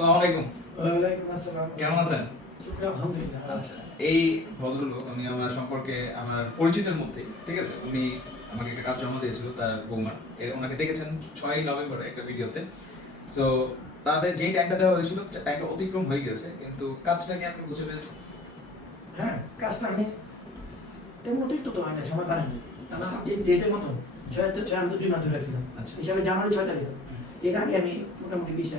আসসালামু আলাইকুম। ওয়ালাইকুম আসসালাম। কেমন আছেন? আলহামদুলিল্লাহ। আচ্ছা, এই ভদ্রলোক উনি আমার সম্পর্কে আমার পরিচিতের মধ্যেই, ঠিক আছে? উনি আমাকে একটা কাজ জমা দিয়েছিল তার বৌমার। ওনাকে দেখেছেন 6ই নভেম্বর একটা ভিডিওতে। সো তাদের যেই টাইমটা দেওয়া হয়েছিল টাইমটা অতিক্রম হয়ে গেছে, কিন্তু কাজটা কি আপনি বুঝে পেরেছেন? হ্যাঁ, কাজটা আমি তেমন অতিরিক্ত তো হয় না, সময় পারেনি। আমার যে ডেটের মতো 6 আমি তো 2 মাস ধরে রাখছিলাম। আচ্ছা। হিসাবে জানুয়ারি 6 তারিখ। এর আগে আমি মোটামুটি 20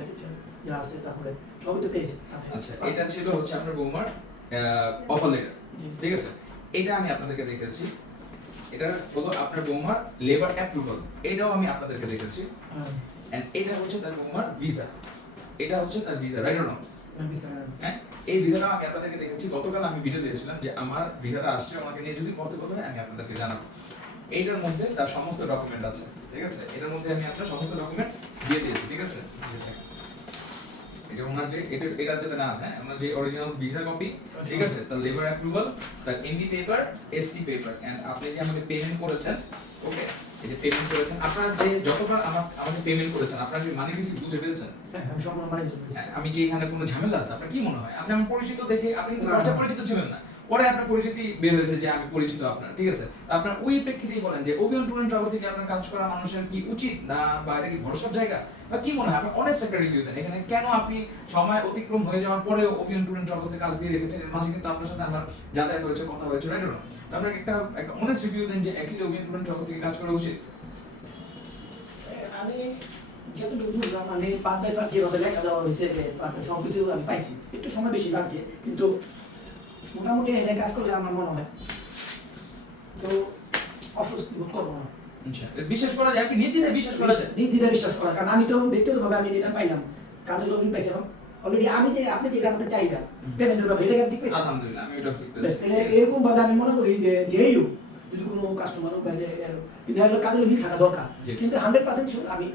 যা আছে তারপরে সবই তো পেয়েছি। আচ্ছা, এটা ছিল হচ্ছে আপনার বৌমার অফার লেটার, ঠিক আছে? এটা আমি আপনাদেরকে দেখেছি। এটা হলো আপনার বৌমার লেবার অ্যাপ্রুভাল, এটাও আমি আপনাদেরকে দেখেছি। এন্ড এটা হচ্ছে তার বৌমার ভিসা, এটা হচ্ছে তার ভিসা, রাইট অর রং? হ্যাঁ, এই ভিসাটা আমি আপনাদেরকে দেখেছি। গতকাল আমি ভিডিও দিয়েছিলাম যে আমার ভিসাটা আসছে, আমাকে নিয়ে যদি পসিবল হয় আমি আপনাদেরকে জানাবো। এইটার মধ্যে তার সমস্ত ডকুমেন্ট আছে, ঠিক আছে? এটার মধ্যে আমি আপনার সমস্ত ডকুমেন্ট দিয়ে দিয়েছি, ঠিক আছে? এটা ওনার যে এটা যেটা না আছে, ওনার যে অরিজিনাল ভিসা কপি, ঠিক আছে? তার লেবার অ্যাপ্রুভাল, তার MB paper, ST paper, and আপনি যে আমাকে পেমেন্ট করেছেন, ওকে? এই যে পেমেন্ট করেছেন, আপনারা যে যতবার আমাকে পেমেন্ট করেছেন, আপনারা কি মানি রিসিভ বুঝে পেয়েছেন? হ্যাঁ, আমি সম্পূর্ণ মানি বুঝেছি। আমি কি এখানে কোনো ঝামেলা আছে? আপনার কি মনে হয়? আপনি আমার পরিচিত দেখে আপনি কিন্তু ফার্স্টে পরিচিত ছিলেন না। পরে আপনার পরিচিতি বের হয়েছে যে আমি পরিচিত আপনার, ঠিক আছে? আপনার ওই প্রেক্ষিতেই বলেন যে ওভিয়ন ট্যুর এন্ড ট্রাভেল থেকে আপনার কাজ করা মানুষের কি উচিত না, বা এটা কি ভরসার জায়গা, বা কি মনে হয়? আপনি অনেস্ট একটা রিভিউ দেন। এখানে কেন আপনি সময় অতিক্রম হয়ে যাওয়ার পরেও ওভিয়ন ট্যুর এন্ড ট্রাভেল থেকে কাজ দিয়ে রেখেছেন? এর মাঝে কিন্তু আপনার সাথে আমার যাতায়াত হয়েছে, কথা হয়েছে, রাইট না? তো আপনার একটা অনেস্ট রিভিউ দেন যে অ্যাকচুয়ালি ওভিয়ন ট্যুর এন্ড ট্রাভেল থেকে কাজ করা উচিত। আমি যতটুকু বুঝলাম, আমি পার্ট বাই পার্ট যেভাবে লেখা দেওয়া হয়েছে যে সব কিছু আমি পাইছি, একটু সময় বেশি লাগছে, কিন্তু মোটামুটি এখানে কাজ করলে আমার মনে হয় কেউ অস্বস্তি বোধ করবো না। আচ্ছা, বিশ্বাস করা যায় কি? নির্দ্বিধায় বিশ্বাস করা যায়? নির্দ্বিধায় বিশ্বাস করা, কারণ আমি তো ব্যক্তিগতভাবে আমি যেটা পাইলাম, কাজের লোক পাইছি এবং অলরেডি আমি যে আপনি যে আমাদের চাহিদা পেমেন্টের ব্যাপারে এটা ঠিক পাইছি। আলহামদুলিল্লাহ, আমি এটা ঠিক পেয়েছি। তাহলে এরকম ভাবে আমি মনে করি যে যেই হোক, যদি কোনো কাস্টমার হোক, কিন্তু কাজের মিল থাকা দরকার, কিন্তু 100% আমি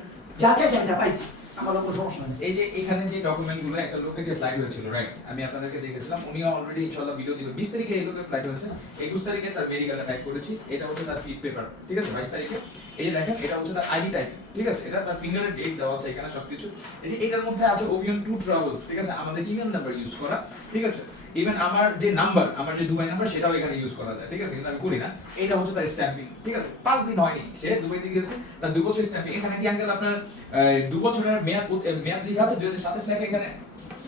যা চাইছি আমি তা পাইছি, আমার কোনো সমস্যা নেই। এই যে এখানে যে ডকুমেন্টগুলো, একটা লোকের যে ফ্লাইট হয়েছিল, রাইট? আমি আপনাদেরকে দেখেছিলাম, উনিও অলরেডি ইনশাআল্লাহ ভিডিও দিবে। 20 তারিখে এই লোকের ফ্লাইট হয়েছে, 21 তারিখে তার মেডিকেলটা টাইপ করেছি, এটা হচ্ছে তার ফিট পেপার, ঠিক আছে? 22 তারিখে এই যে দেখেন, এটা হচ্ছে তার আইডি টাইপ, ঠিক আছে? এটা তার ফিঙ্গারের ডেট দেওয়া আছে এখানে সবকিছু। এই যে এটার মধ্যে আছে ওভিয়ন টু ট্রাভেলস, ঠিক আছে? আমাদের ইমেল নাম্বার ইউজ করা, ঠিক আছে? ইভেন আমার যে নাম্বার, আমার যে দুবাই নাম্বার, সেটাও এখানে ইউজ করা যায়, ঠিক আছে? কিন্তু আমি করি না। এটা হচ্ছে তার স্ট্যাম্পিং, ঠিক আছে? 5 দিন হয়নি সে দুবাইতে গিয়েছে, তার 2 বছর স্ট্যাম্পিং। এখানে কি আঙ্কেল আপনার 2 বছরের মেয়াদ লেখা আছে? 2027 লেখা এখানে?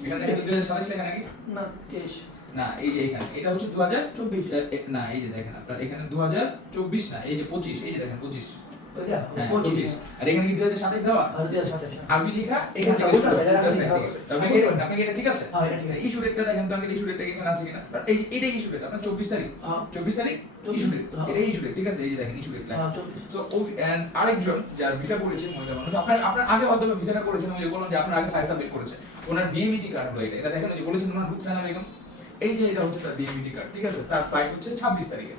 এখানে দেখেন 2027 লেখা নাকি? না, 23 না, এই যে এখানে এটা হচ্ছে 2024। না, এই যে দেখেন আপনার এখানে 2024 না, এই যে 25, এই যে দেখেন 25। হ্যাঁ, 25। আর এখানে কি 2027 দেওয়া? আরবি লেখা এখানে থেকে শুরু। আপনাকে এটা ঠিক আছে? ইস্যু ডেটটা দেখেন তো আঙ্কেল, ইস্যু ডেটটা এখানে আছে কিনা? এই এটাই ইস্যু ডেট আপনার 24 তারিখ। 24 তারিখ ইস্যু ডেট, এটাই ইস্যু ডেট, ঠিক আছে? এই যে দেখেন ইস্যু ডেট লেখা। তো আরেকজন যার ভিসা করেছে মহিলা মানুষ, আপনার আগে হয়তো ভিসাটা করেছেন, আমি বললাম যে আপনার আগে ফাইল সাবমিট করেছে, ওনার ডিএমইটি কার্ড হলো এটা। এটা দেখেন, যে বলেছেন ওনার রুকসানা বেগম, এই যে এটা হচ্ছে তার ডিএমইটি কার্ড, ঠিক আছে? তার ফ্লাইট হচ্ছে 26 তারিখে।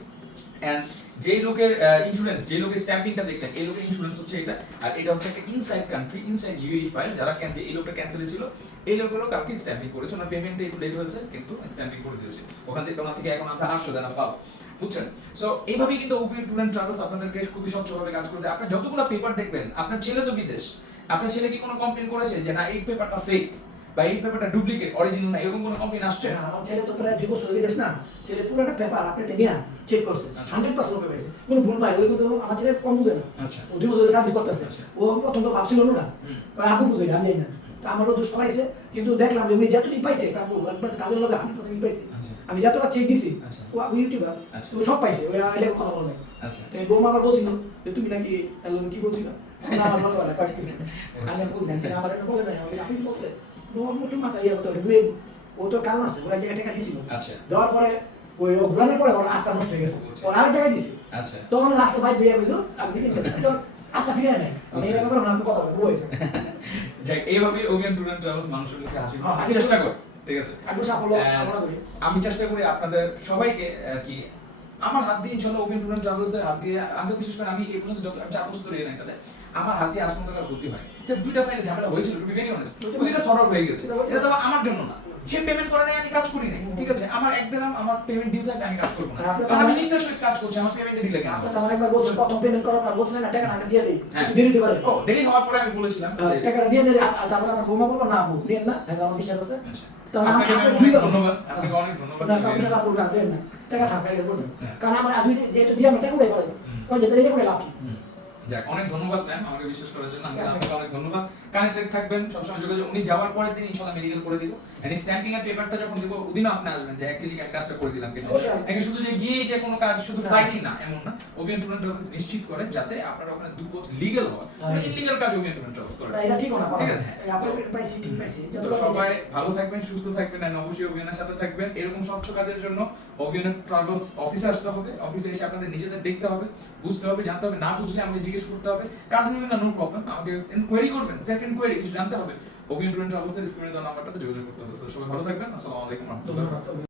এন্ড যেই লোকের ইন্স্যুরেন্স, যেই লোকের স্ট্যাম্পিংটা দেখলেন, এই লোকের ইন্স্যুরেন্স হচ্ছে এটা। আর এটা হচ্ছে একটা inside country, inside UAE file. যারা যে এই লোকটা ক্যান্সেল ছিল, এই লোকেরও কালকে স্ট্যাম্পিং করেছে, ওনার পেমেন্টে একটু লেট হয়েছে, কিন্তু স্ট্যাম্পিং করে দিয়েছে। ওখান থেকে এখন আমরা 800 টাকা পাবো, বুঝছেন? সো এইভাবেই কিন্তু ওভিয়ন ট্যুর এন্ড ট্রাভেলস আপনাদেরকে খুবই স্বচ্ছভাবে কাজ করতে। আপনি যতগুলো পেপার দেখবেন, আপনার ছেলে তো বিদেশ, আপনার ছেলে কি কোনো কমপ্লেন করেছে যে না এই পেপারটা ফেক বা এই পেপারটা ডুপ্লিকেট, অরিজিনাল না, এরকম কোনো কমপ্লেন আসছে? আমার ছেলে তো প্রায় 2 বছর বিদেশ না, ছেলে পুরোটা পেপার আপনাকে নিয়ে চেক করছে, 100% ওকে পাইছে, কোনো ভুল পায় ওই কিন্তু আমার ছেলে কম বুঝে না। আচ্ছা, ও 2 বছর সার্ভিস করতেছে, ও প্রথম তো ভাবছিল না, আপু বুঝে আমি জানি না, তো আমারও দোষ পাইছে, কিন্তু দেখলাম যে ওই যতটুকু পাইছে আপু একবার কাজের লগে 100% পাইছে। আমি যতটা চেক দিছি, ও ইউটিউবার, ও সব পাইছে, ওই আইলে কথা বলে। আচ্ছা, তো বৌমা আবার বলছিল যে তুমি নাকি কি বলছিল, না আমার বলা না কয়েক কিছু আমি বলি না, কিন্তু আমার এটা বলে না, আপনি কি বলছে মোটু মাথা ইয়ে হতো, ও তো কারণ আছে, ওরা জায়গায় টাকা দিছিল, আচ্ছা, দেওয়ার পরে ওই ঘুরানোর পরে ওর আস্থা নষ্ট হয়ে গেছে, ওর আরেক জায়গায় দিছে। আচ্ছা, তখন রাস্তা বাইর দিয়ে বললো আপনি কিন্তু আস্থা ফিরে নেয়, এই ব্যাপারে ওনার কথা বলেছে। যাক, এইভাবে ওভিয়ন ট্যুর এন্ড ট্রাভেলস মানুষের মুখে হাসি আমি চেষ্টা করি, ঠিক আছে? আমি চেষ্টা করি আপনাদের সবাইকে কি আমার হাত দিয়ে ইনশাআল্লাহ ওভিয়ন ট্যুর এন্ড ট্রাভেলস এর হাত দিয়ে, আগে বিশেষ করে আমি এই পর্যন্ত 4 বছর ধরে এখানে, আমার হাত দিয়ে আজ পর্যন্ত ক্ষতি হয়। সির্ফ 2টা ফাইলে ঝামেলা হয়েছিল, টু বি ভেরি অনেস্ট, ওইটা সর্ট আউট হয়ে গেছে। এটা তো আমার জন্য না, সে পেমেন্ট করে নাই, আমি কাজ করি নাই, ঠিক আছে, আমার এক দিলাম আমার পেমেন্ট ডিউ থাকে, আমি কাজ করবো না, আপনি তো কারণ আমি আমার- নিষ্ঠার সহিত কাজ করছি, আমার পেমেন্ট দিলে কেন? আপনি তো আমার একবার বলছেন প্রথম পেমেন্ট করার পর বলছিলেন না টাকাটা আগে দিয়ে দেই, হ্যাঁ। দিয়ে দিতে পারে। ও দেরি হওয়ার পরে আমি বলেছিলাম যে- টাকাটা দিয়ে দিলে তারপরে আমার বৌমা বলবো না আপু দেন না, হ্যাঁ আমার বিশ্বাস আছে। আচ্ছা। তাহলে আপনাকে আমি অনেক দুইবার ধন্যবাদ, আপনাকে অনেক ধন্যবাদ। না আপনি টাকা পুরো দেন না, টাকা থাকবে আগে বলুন, হ্যাঁ। কারণ আমার আমি যেটা দিয়ে আমি টাকা উড়ে পড়াইছি, ওই যেটা দিয়ে করে লাভ কি? যাক, অনেক ধন্যবাদ ম্যাম আমাকে বিশ্বাস করার জন্য, আপনাকে অনেক ধন্যবাদ। কানেক্টেড থাকবেন সবসময়, যোগাযোগ, উনি যাওয়ার পরের দিন ইনশাআল্লাহ মেডিকেল করে দিব, এন্ড স্ট্যাম্পিং এর পেপারটা যখন দিব ওদিনও আপনি আসবেন যে অ্যাকচুয়ালি আমি কাজটা করে দিলাম কিনা। অবশ্যই। একে শুধু যে গিয়ে যে কোনো কাজ শুধু ফাইলিং না এমন না, ওভিএন টুরেন্ট ট্রাভেলস নিশ্চিত করে যাতে আপনারা ওখানে দুপথ লিগ্যাল হয়, কোনো ইনলিগ্যাল কাজ ওভিএন টুরেন্ট ট্রাভেলস করে। না এটা ঠিক না, ঠিক আছে। এই আপনি পাইছি ঠিক পাইছি, তো যতটা সবাই ভালো থাকবেন, সুস্থ থাকবেন, আর অবশ্যই ওভিএনের সাথে থাকবেন। এরকম স্বচ্ছ কাজের জন্য ওভিএন ট্রাভেলস অফিসে আসতে হবে, অফিসে এসে আপনাদের নিজেদের দেখতে হবে, বুঝতে হবে, জানতে হবে, না বুঝলে আমাকে জিজ্ঞেস করতে হবে, কাজ নেবেন না, নো প্রবলেম, আমাকে ইনকোয়ারি করবেন, সেলফ ইনকোয়ারি, কিছু জানতে হবে, ওভিএন টুরেন্ট ট্রাভেলসের স্ক্রিনে দেওয়া নাম্বারটাতে যোগাযোগ করতে হবে। তো সবাই ভালো থাকবেন, আসসালামু আলাইকুম ওয়া রাহমাতুল্লাহ। ধন্যবাদ।